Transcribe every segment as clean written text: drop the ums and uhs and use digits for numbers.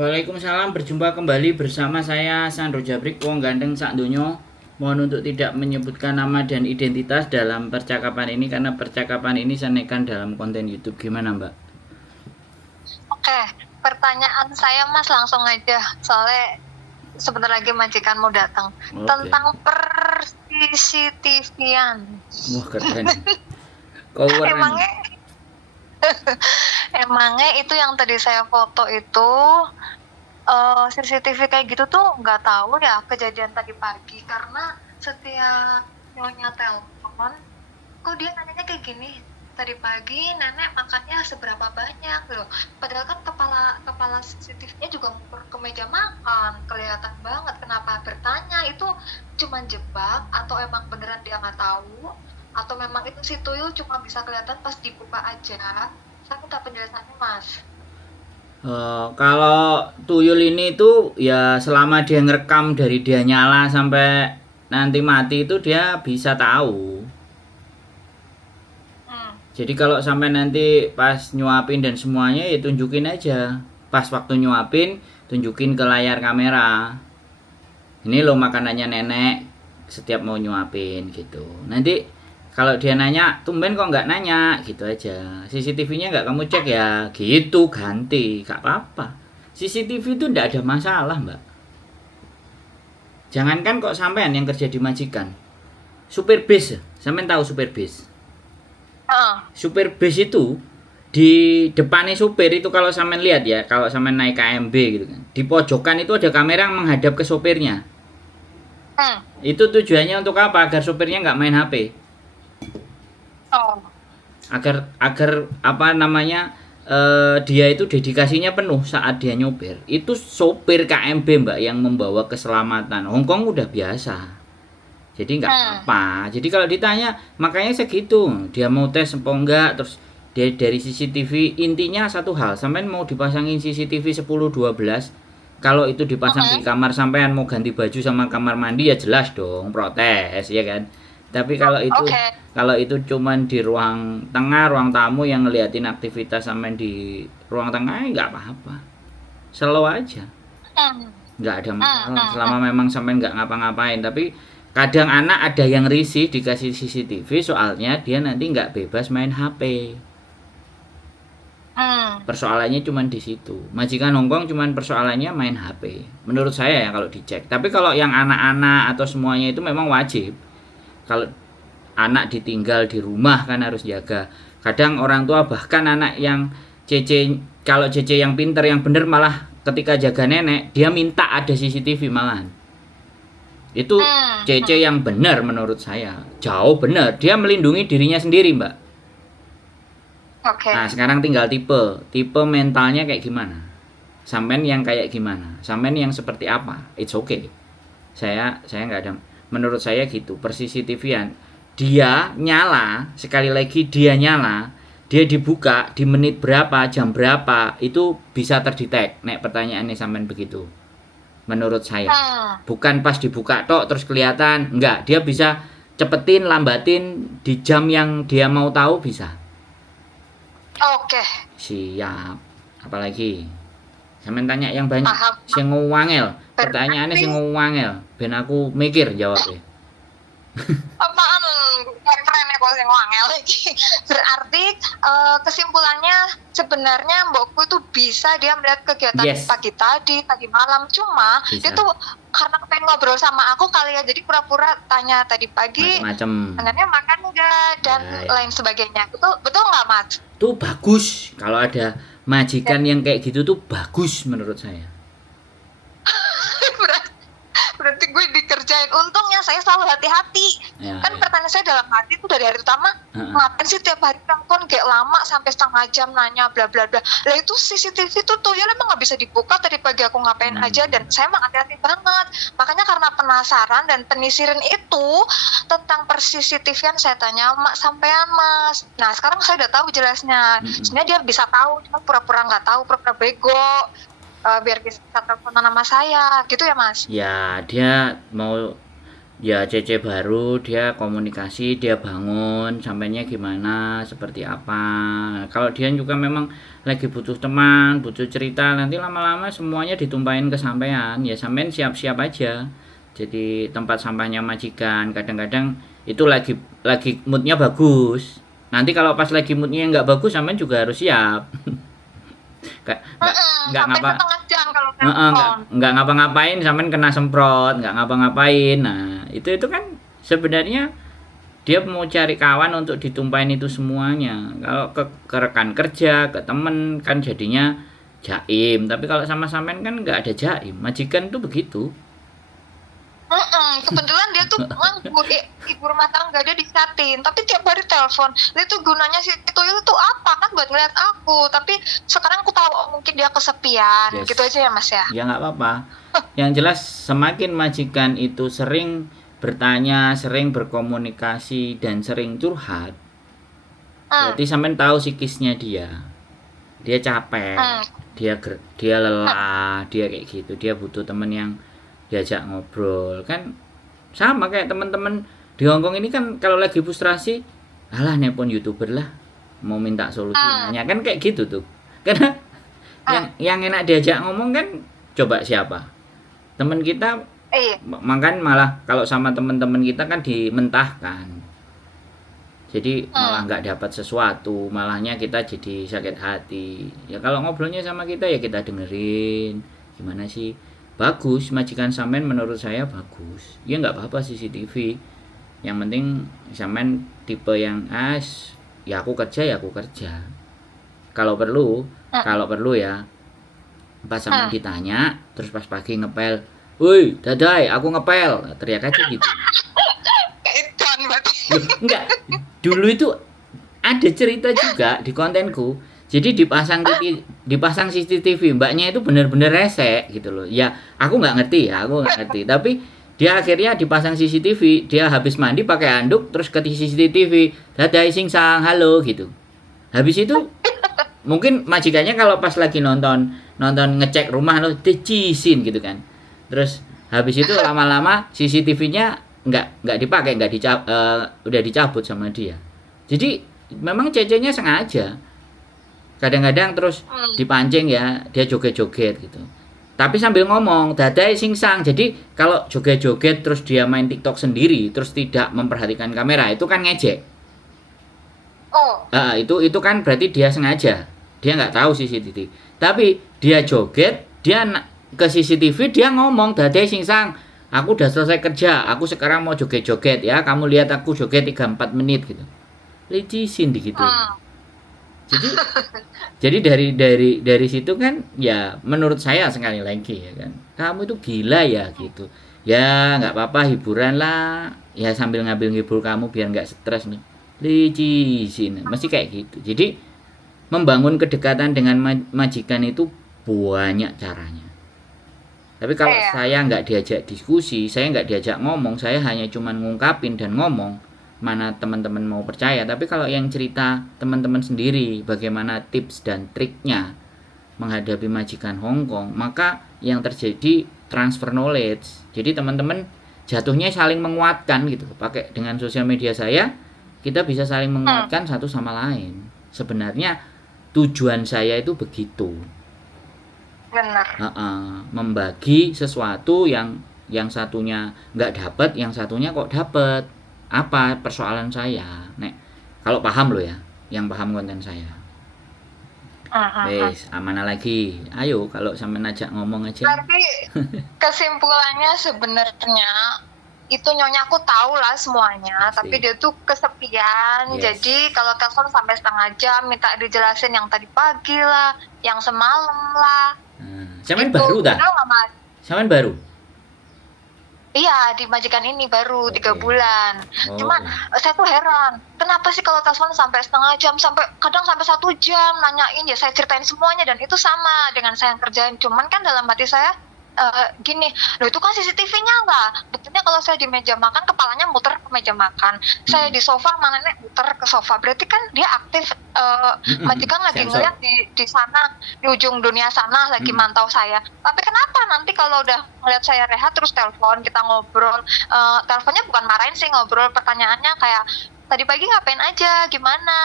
Waalaikumsalam, berjumpa kembali bersama saya Sandro Jabrik, wong ganteng sak donya. Mohon untuk tidak menyebutkan nama dan identitas dalam percakapan ini karena percakapan ini sanekan dalam konten YouTube. Gimana, Mbak? Oke, pertanyaan saya Mas langsung aja, soalnya sebentar lagi majikan mau datang. Oke. Tentang per-CCTV-an. Wah, keren. Keren. Emangnya itu yang tadi saya foto itu CCTV kayak gitu tuh nggak tahu ya kejadian tadi pagi, karena setiap nyonya telepon kok dia nanyanya kayak gini, tadi pagi nenek makannya seberapa banyak loh, padahal kan kepala CCTV-nya juga ngumpul ke meja makan, kelihatan banget. Kenapa bertanya? Itu cuma jebak atau emang beneran dia nggak tahu, atau memang itu si tuyul cuma bisa kelihatan pas dibuka aja? Saya minta penjelasannya, Mas. Kalau tuyul ini tuh ya selama dia ngerekam dari dia nyala sampai nanti mati itu dia bisa tahu. Jadi kalau sampai nanti pas nyuapin dan semuanya ya tunjukin aja. Pas waktu nyuapin tunjukin ke layar kamera. Ini loh makanannya nenek setiap mau nyuapin gitu. Nanti kalau dia nanya, tumben kok nggak nanya, gitu aja. CCTV-nya nggak kamu cek ya, gitu ganti, nggak apa-apa. CCTV itu nggak ada masalah, Mbak. Jangankan kok sampean yang kerja di majikan, supir bis, sampean tahu supir bis? Supir bis itu di depannya supir itu kalau sampean lihat ya, kalau sampean naik KMB gitu kan, di pojokan itu ada kamera yang menghadap ke supirnya. Itu tujuannya untuk apa? Agar supirnya nggak main HP. Agar apa namanya, dia itu dedikasinya penuh saat dia nyopir. Itu sopir KMB, Mbak, yang membawa keselamatan. Hongkong udah biasa, jadi nggak apa. Jadi kalau ditanya, makanya segitu dia mau tes apa enggak. Terus dia dari CCTV, intinya satu hal, sampean mau dipasangin CCTV 10-12, kalau itu dipasang di kamar sampean mau ganti baju sama kamar mandi ya jelas dong protes, ya kan. Tapi kalau itu cuman di ruang tengah, ruang tamu yang ngeliatin aktivitas sampean di ruang tengah, nggak apa-apa, slow aja, nggak ada masalah selama memang sampean nggak ngapa-ngapain. Tapi kadang anak ada yang risih dikasih CCTV, soalnya dia nanti nggak bebas main HP. Persoalannya cuman di situ. Majikan Hongkong cuman persoalannya main HP. Menurut saya ya kalau dicek. Tapi kalau yang anak-anak atau semuanya itu memang wajib. Kalau anak ditinggal di rumah kan harus jaga. Kadang orang tua bahkan anak yang CC, kalau CC yang pinter yang bener malah ketika jaga nenek dia minta ada CCTV malahan. Itu CC yang benar menurut saya. Jauh benar. Dia melindungi dirinya sendiri, Mbak. Nah sekarang tinggal tipe mentalnya kayak gimana. Sampean yang kayak gimana? Sampean yang seperti apa? It's okay. Saya nggak ada. Menurut saya gitu. Per CCTV-an dia nyala, sekali lagi dia nyala, dia dibuka di menit berapa, jam berapa, itu bisa terdetek. Nek pertanyaannya sampean begitu. Menurut saya. Bukan pas dibuka tok terus kelihatan. Enggak, dia bisa cepetin, lambatin di jam yang dia mau tahu bisa. Siap. Apalagi? Sampeyan tanya yang banyak. Sing ngewangel. Pertanyaannya sing ngewangel. Ben aku mikir jawabnya. Apaan? Keren ya kalau sing ngewangel lagi. Berarti kesimpulannya sebenarnya mbokku itu bisa dia melihat kegiatan pagi tadi malam, cuma dia tuh karena pengen ngobrol sama aku kali ya, jadi pura-pura tanya tadi pagi anaknya makan enggak dan lain sebagainya. Betul nggak, Mas? Tuh bagus. Kalau ada majikan yang kayak gitu tuh bagus menurut saya. Berarti gue dikerjain. Untungnya saya selalu hati-hati. Pertanyaan saya dalam hati itu dari hari pertama, ngapain sih tiap hari telepon kayak lama sampai setengah jam nanya bla bla bla. Lah itu CCTV tuh ya emang nggak bisa dibuka, tadi pagi aku ngapain aja, dan saya emang hati-hati banget. Makanya karena penasaran dan penisirin itu tentang per CCTV-an saya tanya mak sampean, Mas. Nah sekarang saya udah tahu jelasnya. Sebenarnya dia bisa tahu, cuma pura-pura nggak tahu, pura-pura bego. Biar bisa telepon nama saya gitu ya, Mas? Ya dia mau ya CC baru, dia komunikasi, dia bangun, sampainya gimana, seperti apa. Kalau dia juga memang lagi butuh teman, butuh cerita, nanti lama-lama semuanya ditumpahin ke sampean, ya sampean siap-siap aja. Jadi tempat sampahnya majikan, kadang-kadang itu lagi moodnya bagus. Nanti kalau pas lagi moodnya nggak bagus, sampean juga harus siap. Nggak sampai ngapa setengah jam kalau Heeh, telepon. nggak ngapa-ngapain sampean kena semprot, nggak ngapa-ngapain. Nah, itu kan sebenarnya dia mau cari kawan untuk ditumpahin itu semuanya. Kalau ke rekan kerja, ke temen kan jadinya jaim. Tapi kalau sama sampean kan nggak ada jaim. Majikan tuh begitu. Kebetulan dia tuh nganggur, ibu rumah tangga, dia dicatin, tapi tiap hari telepon. Itu gunanya si Tuyul itu apa kan, buat ngeliat aku. Tapi sekarang aku tahu mungkin dia kesepian. Yes. Gitu aja ya Mas ya. Ya nggak apa-apa. Yang jelas semakin majikan itu sering bertanya, sering berkomunikasi dan sering curhat, berarti sampean tahu psikisnya dia. Dia capek, dia lelah, dia kayak gitu. Dia butuh temen yang diajak ngobrol. Kan sama kayak teman-teman di Hongkong ini kan, kalau lagi frustrasi, alah nelpon YouTuber lah, mau minta solusi nanya, kan kayak gitu tuh. Karena yang enak diajak ngomong kan coba siapa? Teman kita. Makan malah kalau sama teman-teman kita kan dimentahkan. Jadi malah nggak dapat sesuatu, malahnya kita jadi sakit hati. Ya kalau ngobrolnya sama kita ya kita dengerin. Gimana sih? Bagus, majikan sampean menurut saya bagus. Ya nggak apa-apa CCTV. Yang penting sampean tipe yang ya aku kerja. Kalau perlu ya, pas sampean ditanya, terus pas pagi ngepel, "Woi, Dadai, aku ngepel." Teriak aja gitu. Enggak. Dulu itu ada cerita juga di kontenku. Jadi dipasang CCTV, mbaknya itu benar-benar resek gitu loh. Ya, aku nggak ngerti. Tapi dia akhirnya dipasang CCTV, dia habis mandi pakai handuk, terus ke CCTV, "Dadai singsang, halo," gitu. Habis itu mungkin majikannya kalau pas lagi nonton ngecek rumah lo dicisin gitu kan. Terus habis itu lama-lama CCTV-nya nggak dipakai, udah dicabut sama dia. Jadi memang CC-nya sengaja. Kadang-kadang terus dipancing ya, dia joget-joget gitu. Tapi sambil ngomong, "Dadai singsang." Jadi kalau joget-joget terus dia main TikTok sendiri, terus tidak memperhatikan kamera, itu kan ngejek. Itu kan berarti dia sengaja. Dia nggak tahu CCTV. Tapi dia joget, dia ke CCTV, dia ngomong, "Dadai singsang, aku udah selesai kerja, aku sekarang mau joget-joget ya, kamu lihat aku joget 3-4 menit gitu." Licisin gitu. Jadi dari situ kan ya menurut saya sekali lagi ya kan, kamu itu gila ya gitu. Ya nggak apa-apa, hiburan lah. Ya sambil ngambil ngibur kamu biar nggak stres nih. Licisin, mesti kayak gitu. Jadi membangun kedekatan dengan majikan itu banyak caranya. Tapi kalau saya nggak diajak diskusi, saya nggak diajak ngomong, saya hanya cuman ngungkapin dan ngomong, mana teman-teman mau percaya. Tapi kalau yang cerita teman-teman sendiri bagaimana tips dan triknya menghadapi majikan Hongkong, maka yang terjadi transfer knowledge. Jadi teman-teman jatuhnya saling menguatkan gitu. Pakai dengan sosial media saya, kita bisa saling menguatkan satu sama lain. Sebenarnya tujuan saya itu begitu. Benar. Membagi sesuatu yang satunya nggak dapat, yang satunya kok dapat. Apa persoalan saya? Nek, kalau paham lo ya, yang paham konten saya. Wes, amanah lagi. Ayo kalau sampai ngajak ngomong aja. Tapi kesimpulannya sebenarnya itu nyonya aku tahu lah semuanya, tapi dia tuh kesepian. Jadi kalau telepon sampai setengah jam, minta dijelasin yang tadi pagi lah, yang semalam lah. Sampean baru dah? Sampean baru? Iya, di majikan ini baru 3 bulan. Cuman saya tuh heran, kenapa sih kalau telepon sampai setengah jam, kadang sampai 1 jam nanyain, ya saya ceritain semuanya dan itu sama dengan saya yang kerjain. Cuman kan dalam hati saya, gini, loh itu kan CCTV-nya enggak. Buktinya kalau saya di meja makan, kepalanya muter ke meja makan. Saya di sofa, mananya muter ke sofa. Berarti kan dia aktif, majikan lagi ngeliat di sana, di ujung dunia sana, lagi mantau saya. Tapi kenapa nanti kalau udah ngeliat saya rehat terus telepon, kita ngobrol, teleponnya bukan marahin sih, ngobrol, pertanyaannya kayak, tadi pagi ngapain aja, gimana,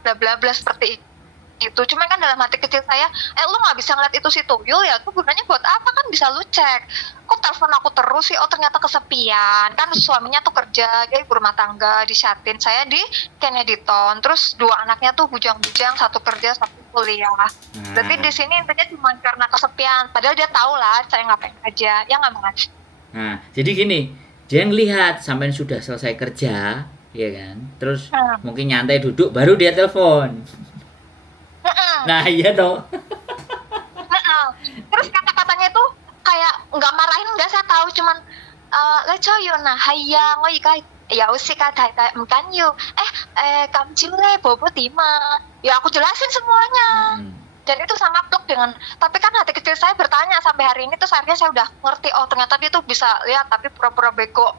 bla bla bla, seperti itu. Cuma kan dalam hati kecil saya, lu nggak bisa ngeliat itu si tuyul ya, tuh gunanya buat apa, kan bisa lu cek. Kok telepon aku terus sih? Oh ternyata kesepian. Kan suaminya tuh kerja, dia ibu rumah tangga di Syatin, saya di Kennedy-Town. Terus 2 anaknya tuh bujang-bujang, satu kerja, satu kuliah. Berarti di sini intinya cuma karena kesepian. Padahal dia tahu lah saya ngapain aja, ya nggak Mas? Nah, jadi gini, dia ngelihat sampai sudah selesai kerja, ya kan? Terus mungkin nyantai duduk, baru dia telepon. Nah iya toh. Terus kata-katanya itu kayak nggak marahin, nggak, saya tahu, cuman leco yo nah hayang oi kai ya usi kata kan yo kamcile bobo tima ya, aku jelasin semuanya. Dan itu sama plek dengan, tapi kan hati kecil saya bertanya sampai hari ini tuh, akhirnya saya udah ngerti, oh ternyata dia tuh bisa lihat tapi pura-pura bego.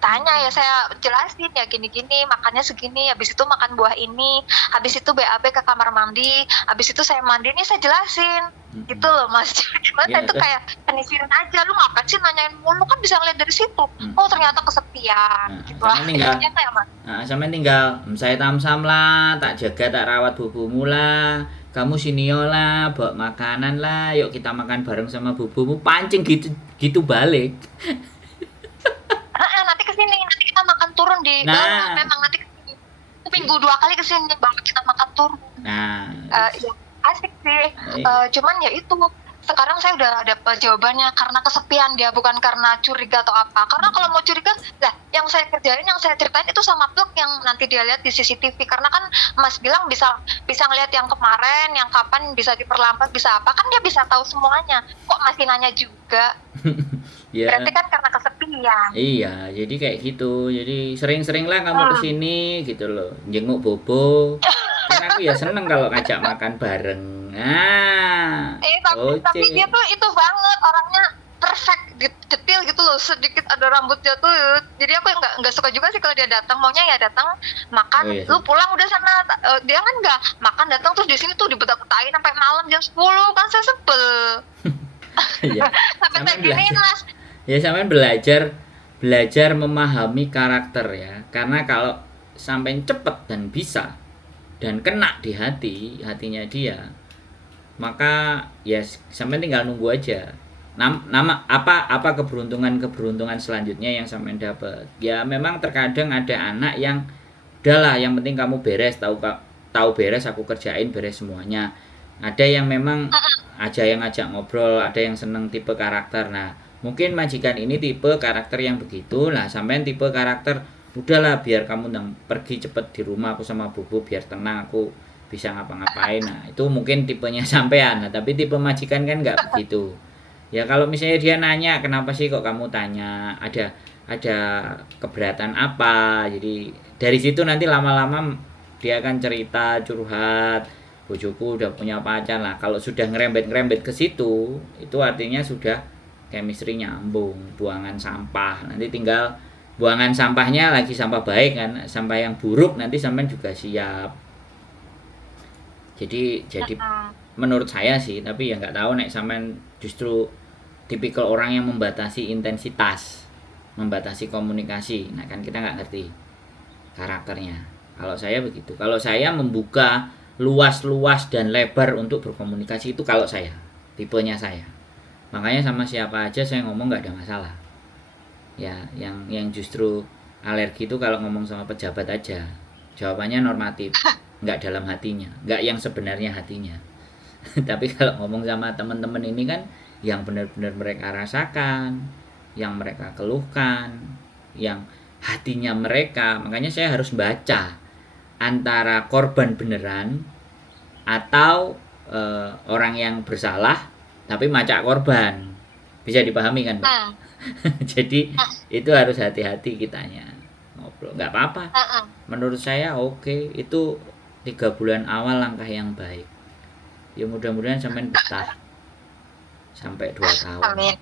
Tanya ya, saya jelasin ya gini-gini, makannya segini, habis itu makan buah ini, habis itu BAB ke kamar mandi, habis itu saya mandi, ini saya jelasin. Gitu loh Mas. Cuma saya tuh kayak penisirin aja, lu ngapain sih nanyain mulu, kan bisa ngeliat dari situ. Oh ternyata kesepian. Gitu lah. Ternyata ya Mas. Sampai tinggal, saya tamsam lah, tak jaga, tak rawat bubumu lah, kamu sinio lah, bawa makanan lah, yuk kita makan bareng sama bubumu, pancing gitu balik. Nanti kesini, nanti kita makan turun di memang nanti kesini. Minggu 2 kali kesini baru kita makan turun. Ya asik sih. Cuman ya itu, sekarang saya udah dapat jawabannya, karena kesepian dia, bukan karena curiga atau apa. Karena kalau mau curiga, lah yang saya kerjain, yang saya ceritain itu sama plug yang nanti dia lihat di CCTV. Karena kan Mas bilang bisa ngelihat yang kemarin, yang kapan bisa diperlambat, bisa apa, kan dia bisa tahu semuanya. Kok masih nanya juga? Ya. Berarti kan karena kesepian. Iya, jadi kayak gitu. Jadi sering-seringlah kamu kesini gitu loh, jenguk Bobo. Kan aku ya seneng kalau ngajak makan bareng. Tapi dia tuh itu banget orangnya, perfect, detail gitu loh, sedikit ada rambutnya tuh. Jadi aku nggak suka juga sih kalau dia datang, maunya ya datang makan, lu pulang udah sana. Dia kan nggak makan, datang terus di sini tuh dibetak-betakin sampai malam jam 10, kan saya sebel. Sampai kayak gini Mas. Ya sampai belajar memahami karakter ya, karena kalau sampai cepet dan bisa dan kena di hatinya dia, maka ya sampai tinggal nunggu aja nama apa keberuntungan selanjutnya yang sampai dapat. Ya memang terkadang ada anak yang udahlah, yang penting kamu beres, tahu beres, aku kerjain beres semuanya. Ada yang memang aja yang ngajak ngobrol, ada yang seneng tipe karakter. Nah mungkin majikan ini tipe karakter yang begitu lah, sampean tipe karakter udahlah biar kamu pergi cepet di rumah, aku sama Bubu biar tenang, aku bisa ngapa-ngapain. Nah itu mungkin tipenya sampean. Nah tapi tipe majikan kan nggak begitu ya. Kalau misalnya dia nanya, kenapa sih kok kamu tanya, ada keberatan apa, jadi dari situ nanti lama-lama dia akan cerita, curhat, bojoku udah punya pacar. Nah kalau sudah ngerembet ke situ, itu artinya sudah chemistry nyambung. Buangan sampah, nanti tinggal buangan sampahnya lagi sampah baik kan, sampah yang buruk nanti sampean juga siap. Jadi menurut saya sih, tapi ya nggak tahu nek sampean justru tipikal orang yang membatasi intensitas, membatasi komunikasi. Nah kan kita nggak ngerti karakternya. Kalau saya begitu, kalau saya membuka luas dan lebar untuk berkomunikasi, itu kalau saya, tipenya saya. Makanya sama siapa aja saya ngomong nggak ada masalah. Ya, yang justru alergi itu kalau ngomong sama pejabat aja, jawabannya normatif, nggak dalam hatinya, nggak yang sebenarnya hatinya. Tapi kalau ngomong sama teman-teman ini kan yang benar-benar mereka rasakan, yang mereka keluhkan, yang hatinya mereka. Makanya saya harus baca antara korban beneran atau orang yang bersalah tapi macak korban. Bisa dipahami kan, Mbak? Jadi itu harus hati-hati kitanya ngobrol. Nggak apa-apa. Menurut saya oke. Itu 3 bulan awal langkah yang baik. Ya mudah-mudahan sampean betah. sampai 2 tahun. Amin.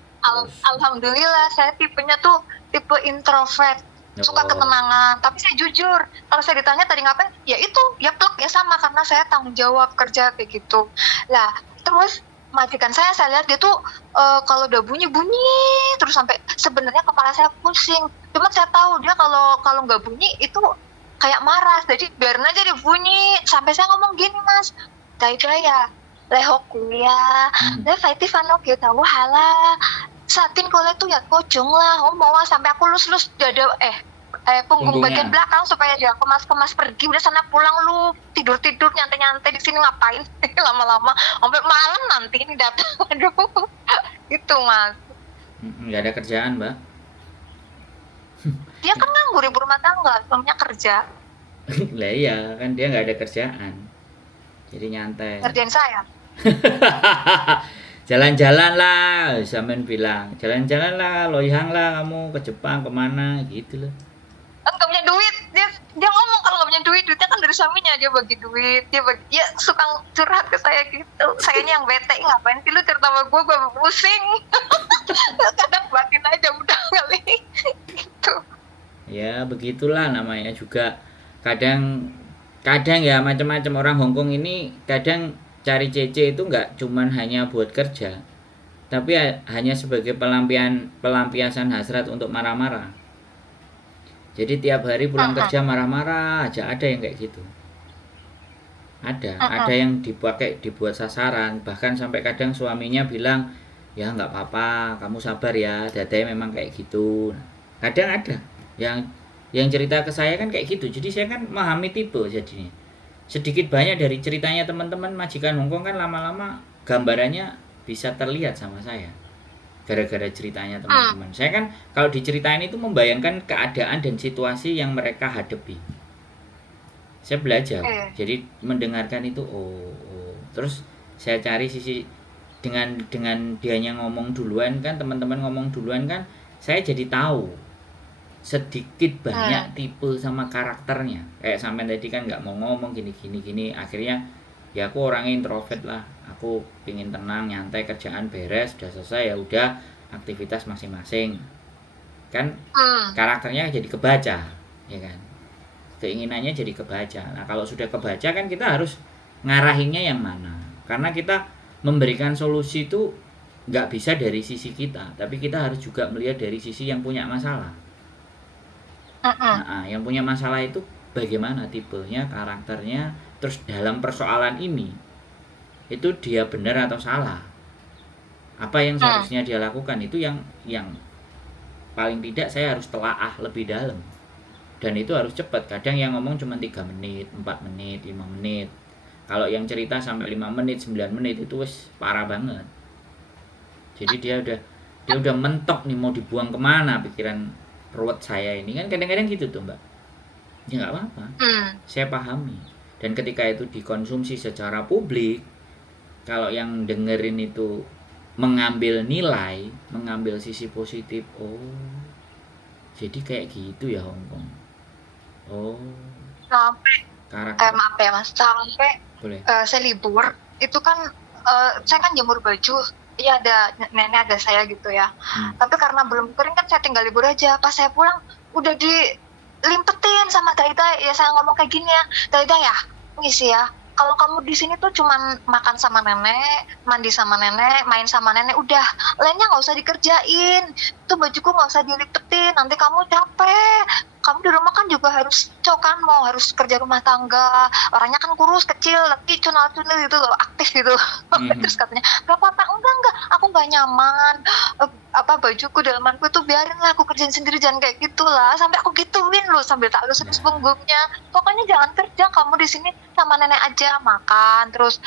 Alhamdulillah saya tipenya tuh tipe introvert, suka ketenangan. Tapi saya jujur, kalau saya ditanya tadi ngapain, ya itu, ya plek ya sama karena saya tanggung jawab kerja kayak gitu. Lah, terus majikan saya lihat dia tuh kalau udah bunyi terus sampai sebenarnya kepala saya pusing. Cuma saya tahu dia kalau nggak bunyi itu kayak marah, jadi biarin aja dia bunyi. Sampai saya ngomong gini, Mas, ya lehok kuya, fighty fan oke tahu hala, satin kole tuh ya kocong lah, mau sampai aku lus dada punggung bagian belakang supaya dia kemas pergi, udah sana pulang lu tidur nyantai di sini ngapain lama-lama sampai malam nanti ini datang. Aduh, itu Mas. Nggak ada kerjaan, Mbak? Dia kan nganggur, ibu rumah tangga, suaminya kerja. Lah iya, kan dia nggak ada kerjaan, jadi nyantai. Kerjaan saya. Jalan-jalan lah, sampean bilang jalan-jalan lah, loyang lah kamu ke Jepang kemana gitu loh. Nggak punya duit, dia ngomong kalau nggak punya duitnya kan dari suaminya, dia bagi duit, dia suka curhat ke saya gitu. Sayanya yang bete, ngapain sih lu cerita sama gue pusing. Kadang batin aja udah kali gitu. Ya begitulah namanya juga, kadang ya macam-macam orang Hongkong ini. Kadang cari CC itu nggak cuman hanya buat kerja, tapi hanya sebagai pelampiasan hasrat untuk marah-marah. Jadi tiap hari pulang kerja marah-marah aja, ada yang kayak gitu. Ada yang dibuat sasaran, bahkan sampai kadang suaminya bilang, ya nggak apa-apa, kamu sabar ya, dadanya memang kayak gitu. Kadang ada yang cerita ke saya kan kayak gitu. Jadi saya kan memahami tipe jadinya. Sedikit banyak dari ceritanya teman-teman majikan Hongkong kan lama-lama gambarannya bisa terlihat sama saya gara-gara ceritanya teman-teman. Saya kan kalau diceritain itu membayangkan keadaan dan situasi yang mereka hadapi. Saya belajar, jadi mendengarkan itu terus saya cari sisi dengan dianya ngomong duluan kan, teman-teman ngomong duluan kan, saya jadi tahu sedikit banyak tipe sama karakternya. Kayak sampai tadi kan nggak mau ngomong gini, akhirnya ya aku orangnya introvert lah, aku pingin tenang, nyantai, kerjaan beres, udah selesai ya udah aktivitas masing-masing kan. Karakternya jadi kebaca ya kan, keinginannya jadi kebaca. Nah kalau sudah kebaca kan kita harus ngarahinnya yang mana, karena kita memberikan solusi itu nggak bisa dari sisi kita, tapi kita harus juga melihat dari sisi yang punya masalah. Nah, yang punya masalah itu bagaimana tipenya, karakternya, terus dalam persoalan ini itu dia benar atau salah, apa yang seharusnya dia lakukan. Itu yang paling tidak saya harus telaah lebih dalam, dan itu harus cepat. Kadang yang ngomong cuma 3 menit, 4 menit, 5 menit. Kalau yang cerita sampai 5 menit, 9 menit itu wis parah banget. Jadi dia udah mentok nih, mau dibuang kemana pikiran ruwet saya ini kan. Kadang-kadang gitu tuh Mbak. Ya nggak apa-apa, saya pahami. Dan ketika itu dikonsumsi secara publik, kalau yang dengerin itu mengambil nilai, mengambil sisi positif, jadi kayak gitu ya Hongkong. Sampai karakter. Maaf ya Mas, sampai saya libur itu kan saya kan jemur baju. Iya, ada nenek, ada saya gitu ya. Tapi karena belum kering kan saya tinggal libur aja. Pas saya pulang udah dilimpetin sama Daida. Ya saya ngomong kayak gini ya, Daida ya, ngisi ya. Kalau kamu di sini tuh cuman makan sama nenek, mandi sama nenek, main sama nenek, udah. Lainnya nggak usah dikerjain. Tuh bajuku nggak usah dilipetin, nanti kamu capek. Kamu di rumah kan juga harus harus kerja rumah tangga. Orangnya kan kurus, kecil, tapi cunal-cunil gitu loh, aktif gitu. Terus katanya, gak apa-apa, enggak, aku gak nyaman. Bajuku, dalamanku itu biarin lah, aku kerjain sendiri, jangan kayak gitulah. Sampai aku gituin loh, sambil tak lus punggungnya. Pokoknya jangan kerja, kamu di sini sama nenek aja, makan, terus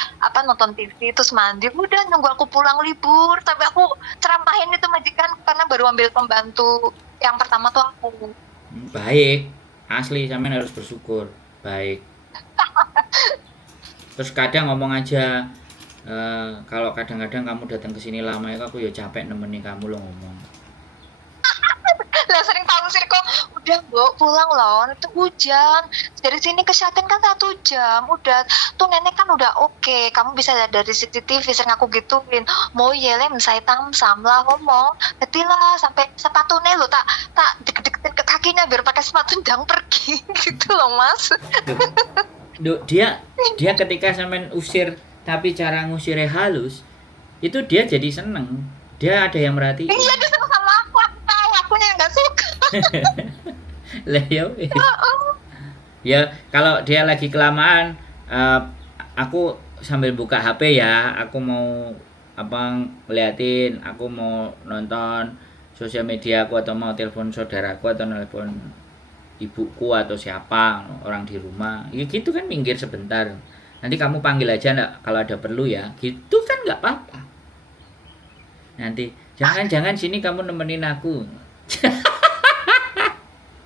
nonton TV, terus mandi. Udah nunggu aku pulang libur. Tapi aku ceramahin itu majikan karena baru ambil pembantu. Yang pertama tuh aku. Baik, asli sampean harus bersyukur. Baik. Terus kadang ngomong aja, kalau kadang-kadang kamu datang ke sini lama ya, aku ya capek nemenin kamu lo ngomong. Lah sering tak usir kok, udah Mbok pulang loh, itu hujan. Dari sini ke Syaten kan 1 jam, udah. Tuh nenek kan udah oke, kamu bisa lihat dari CCTV, sering aku gituin. Mau yele mensai tamsam lah ngomong. Ketilah sampai sepatunya lo tak deket-deketin ke kakinya biar pakai sepatu ndang pergi gitu loh Mas. Duh, dia ketika sampean usir tapi cara ngusirnya halus, itu dia jadi seneng. Dia ada yang merhatiin. Iya dia seneng sama aku tahu akunya yang nggak suka. Lah ya kalau dia lagi kelamaan, aku sambil buka HP ya, aku mau ngeliatin, aku mau nonton sosial media aku atau mau telepon saudaraku atau telepon ibuku atau siapa orang di rumah, ya gitu kan, minggir sebentar, nanti kamu panggil aja enggak kalau ada perlu ya, gitu kan nggak apa-apa. Nanti jangan sini kamu nemenin aku.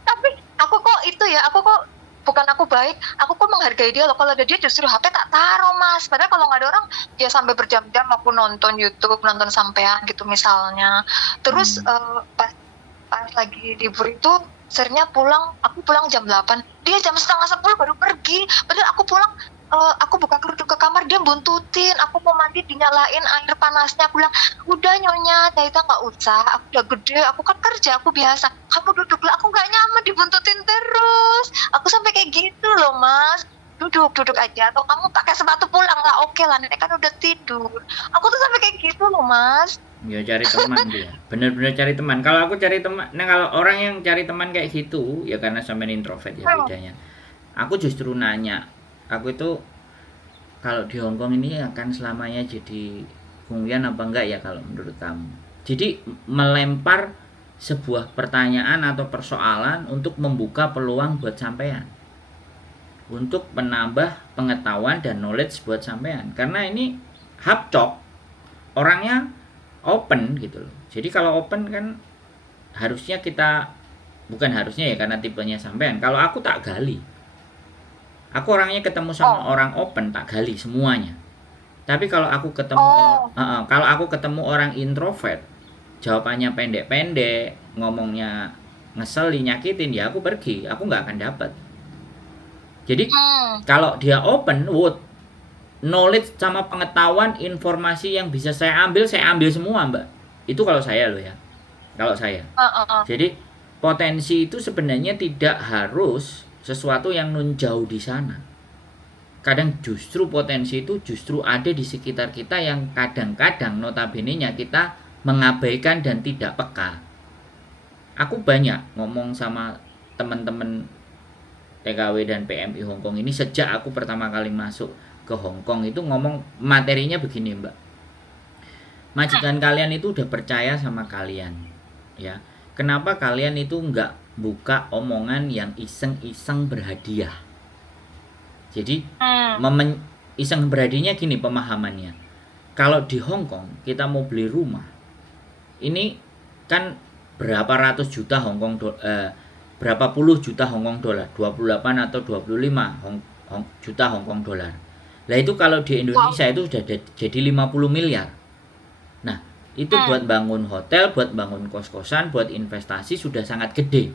Tapi aku kok itu ya, aku kok bukan aku baik, aku kok menghargai dia loh. Kalau ada dia justru HP tak taruh Mas. Padahal kalau nggak ada orang ya sampai berjam-jam aku nonton YouTube, nonton sampean gitu misalnya. Terus pas lagi libur itu seringnya aku pulang jam 8, dia jam setengah 10 baru pergi. Padahal aku pulang, aku buka kerudung ke kamar, dia buntutin. Aku mau mandi dinyalain air panasnya. Aku bilang, udah Nyonya, Daita nggak usah, aku udah gede, aku kan kerja, aku biasa. Kamu duduk lah, aku nggak nyaman dibuntutin terus. Aku sampai kayak gitu loh Mas. Duduk aja, atau kamu pakai sepatu pulang lah, oke lah, nenek kan udah tidur. Aku tuh sampai kayak gitu loh Mas. Ya cari teman dia, bener-bener cari teman. Kalau aku cari teman, nah kalau orang yang cari teman kayak gitu, ya karena sampean introvert ya bedanya. Aku justru nanya, aku itu kalau di Hongkong ini akan selamanya jadi hunian apa enggak ya kalau menurut kamu? Jadi melempar sebuah pertanyaan atau persoalan untuk membuka peluang buat sampean, untuk menambah pengetahuan dan knowledge buat sampean. Karena ini Hapcok orangnya open gitu loh. Jadi kalau open kan harusnya kita, bukan harusnya ya karena tipenya sampean. Kalau aku tak gali. Aku orangnya ketemu sama orang open tak gali semuanya. Tapi kalau aku ketemu orang introvert, jawabannya pendek-pendek, ngomongnya ngeselin, nyakitin, ya aku pergi. Aku nggak akan dapat. Jadi kalau dia open, knowledge sama pengetahuan, informasi yang bisa saya ambil semua Mbak. Itu kalau saya loh ya. Kalau saya. Jadi potensi itu sebenarnya tidak harus sesuatu yang nun jauh di sana. Kadang justru potensi itu justru ada di sekitar kita yang kadang-kadang notabene-nya kita mengabaikan dan tidak peka. Aku banyak ngomong sama teman-teman TKW dan PMI Hongkong ini sejak aku pertama kali masuk ke Hongkong itu, ngomong materinya begini Mbak. Majikan kalian itu udah percaya sama kalian ya. Kenapa kalian itu enggak buka omongan yang iseng-iseng berhadiah? Jadi iseng berhadiahnya gini pemahamannya. Kalau di Hongkong kita mau beli rumah, ini kan berapa ratus juta berapa puluh juta Hongkong dolar, 28 atau 25 juta Hongkong dolar. Lah itu kalau di Indonesia itu sudah jadi 50 miliar. Nah, itu buat bangun hotel, buat bangun kos-kosan, buat investasi sudah sangat gede.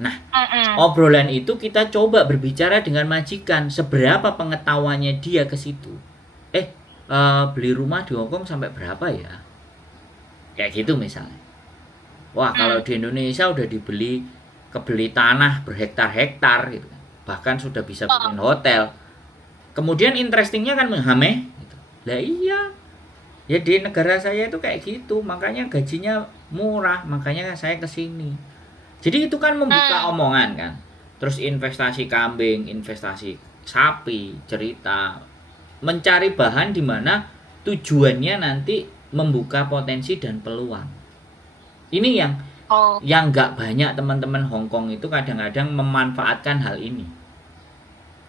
Nah, obrolan itu kita coba berbicara dengan majikan, seberapa pengetahuannya dia ke situ. Beli rumah di Hongkong sampai berapa ya? Kayak gitu misalnya. Wah, kalau di Indonesia udah kebeli tanah berhektar-hektar gitu. Bahkan sudah bisa bikin hotel. Kemudian interestingnya kan menghame gitu. Lah iya, ya di negara saya itu kayak gitu, makanya gajinya murah, makanya saya kesini. Jadi itu kan membuka omongan kan. Terus investasi kambing, investasi sapi, cerita, mencari bahan di mana tujuannya nanti membuka potensi dan peluang. Ini yang nggak banyak teman-teman Hongkong itu kadang-kadang memanfaatkan hal ini.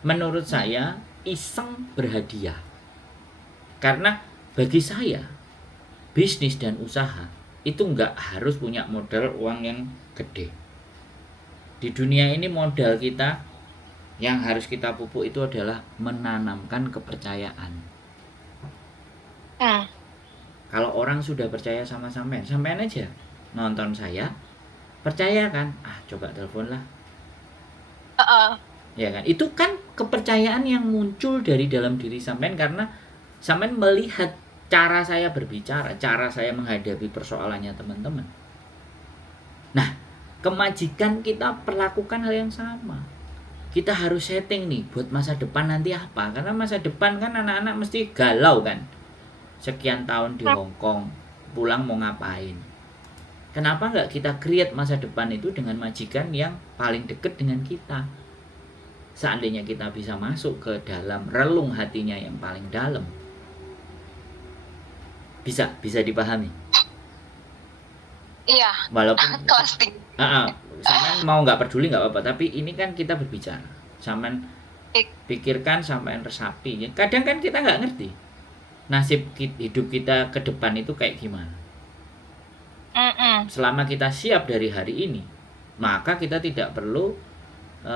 Menurut saya iseng berhadiah. Karena bagi saya bisnis dan usaha itu nggak harus punya modal uang yang gede. Di dunia ini modal kita yang harus kita pupuk itu adalah menanamkan kepercayaan. Kalau orang sudah percaya sama sampean aja nonton saya, Percaya kan? Coba telepon lah. Heeh. Ya kan? Itu kan kepercayaan yang muncul dari dalam diri sampean karena sampean melihat cara saya berbicara, cara saya menghadapi persoalannya teman-teman. Nah, kemajikan kita perlakukan hal yang sama. Kita harus setting nih buat masa depan nanti apa. Karena masa depan kan anak-anak mesti galau kan. Sekian tahun di Hong Kong, pulang mau ngapain. Kenapa nggak kita create masa depan itu dengan majikan yang paling deket dengan kita. Seandainya kita bisa masuk ke dalam relung hatinya yang paling dalam. Bisa dipahami? Iya. Walaupun kelas tinggi. Sampean mau nggak peduli nggak apa-apa, tapi ini kan kita berbicara. Sampean pikirkan, sampean resapi. Kadang kan kita nggak ngerti nasib hidup kita ke depan itu kayak gimana. Selama kita siap dari hari ini, maka kita tidak perlu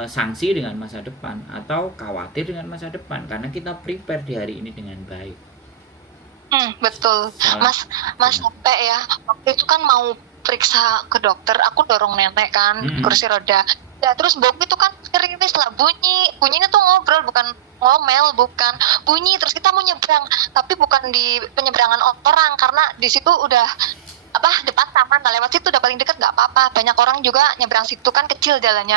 sanksi dengan masa depan atau khawatir dengan masa depan karena kita prepare di hari ini dengan baik. Betul. Mas sampai ya waktu itu kan mau periksa ke dokter, aku dorong nenek kan kursi roda. Ya terus bok itu kan gerimis lah, bunyinya tuh ngobrol bukan ngomel, bukan bunyi. Terus kita mau nyebrang tapi bukan di penyeberangan orang karena di situ udah depan taman, nah lewat situ udah paling deket, nggak apa-apa, banyak orang juga nyebrang situ kan, kecil jalannya.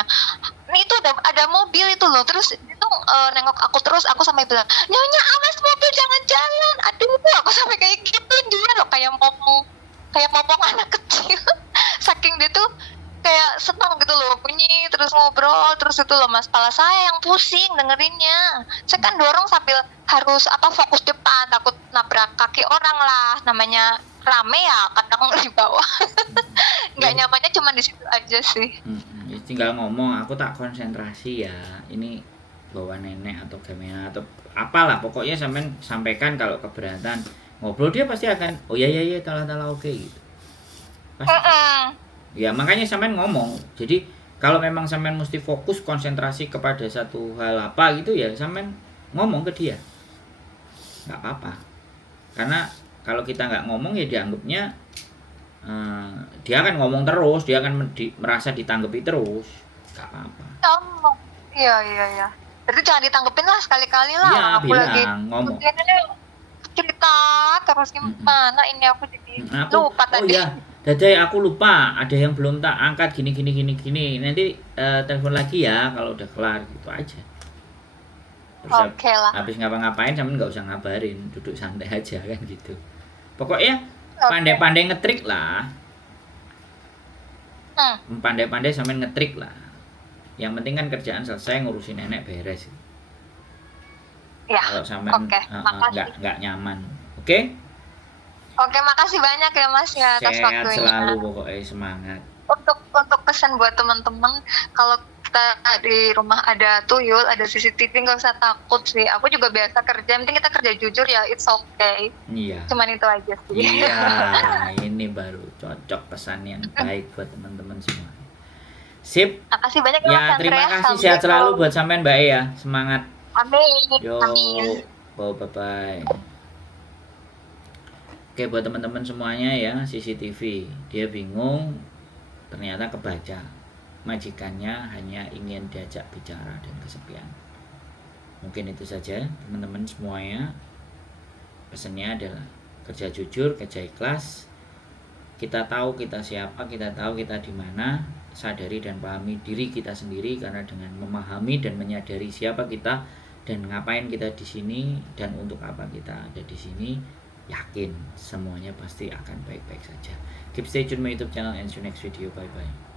Ini itu ada mobil itu loh, terus itu nengok aku, terus aku sampai bilang, nyonya awas mobil jangan jalan, aduh aku sampai kayak gitu. Dia loh kayak ngomong anak kecil. Saking dia tuh kayak senang gitu loh, bunyi terus ngobrol terus itu loh Mas, kepala saya yang pusing dengerinnya. Saya kan dorong sambil harus fokus depan, takut nabrak kaki orang lah, namanya rame ya kadang di bawah. Nggak nyamannya cuma di situ aja sih. Tinggal ngomong, aku tak konsentrasi ya, ini bawa nenek atau gimana atau apalah, pokoknya sampaikan kalau keberatan ngobrol, dia pasti akan oh ya tala oke gitu. Pasti. Ya makanya sampean ngomong. Jadi kalau memang sampean mesti fokus konsentrasi kepada satu hal apa gitu ya, sampean ngomong ke dia. Nggak apa-apa. Karena kalau kita nggak ngomong ya dianggapnya dia akan ngomong terus, dia akan merasa ditanggapi terus. Nggak apa-apa. Oh, iya. Jadi jangan ditanggepin lah sekali-kali lah. Ya, aku bilang, lagi ngomong. Cerita terus gimana ini aku jadi lupa tadi. Oh iya, Dadai aku lupa, ada yang belum tak angkat gini. Nanti telepon lagi ya kalau udah kelar gitu aja. Oke lah. Habis ngapa-ngapain sampean nggak usah ngabarin, duduk santai aja kan gitu. Pokoknya pandai-pandai ngetrik lah. Pandai-pandai sampean ngetrik lah. Yang penting kan kerjaan selesai, ngurusin nenek beres. Ya. Kalau sampean nggak nyaman, oke? Oke, makasih banyak ya Mas ya atas waktunya. Sehat selalu pokoknya, semangat. Untuk pesan buat teman-teman, kalau kita di rumah ada tuyul, ada CCTV, nggak usah takut sih. Aku juga biasa kerja, penting kita kerja jujur ya, it's okay. Iya. Cuman itu aja sih. Iya, ini baru cocok pesan yang baik buat teman-teman semua. Sip. Makasih banyak ya, terima kasih, sehat selalu buat sampean Mbak ya, semangat. Amin. Yo, Amin. bye. Oke, buat teman-teman semuanya ya, CCTV dia bingung, ternyata kebaca majikannya hanya ingin diajak bicara dan kesepian. Mungkin itu saja teman-teman semuanya. Pesannya adalah kerja jujur, kerja ikhlas. Kita tahu kita siapa, kita tahu kita di mana, sadari dan pahami diri kita sendiri, karena dengan memahami dan menyadari siapa kita dan ngapain kita di sini dan untuk apa kita ada di sini, yakin semuanya pasti akan baik-baik saja. Keep stay tune my YouTube channel and see you next video. Bye bye.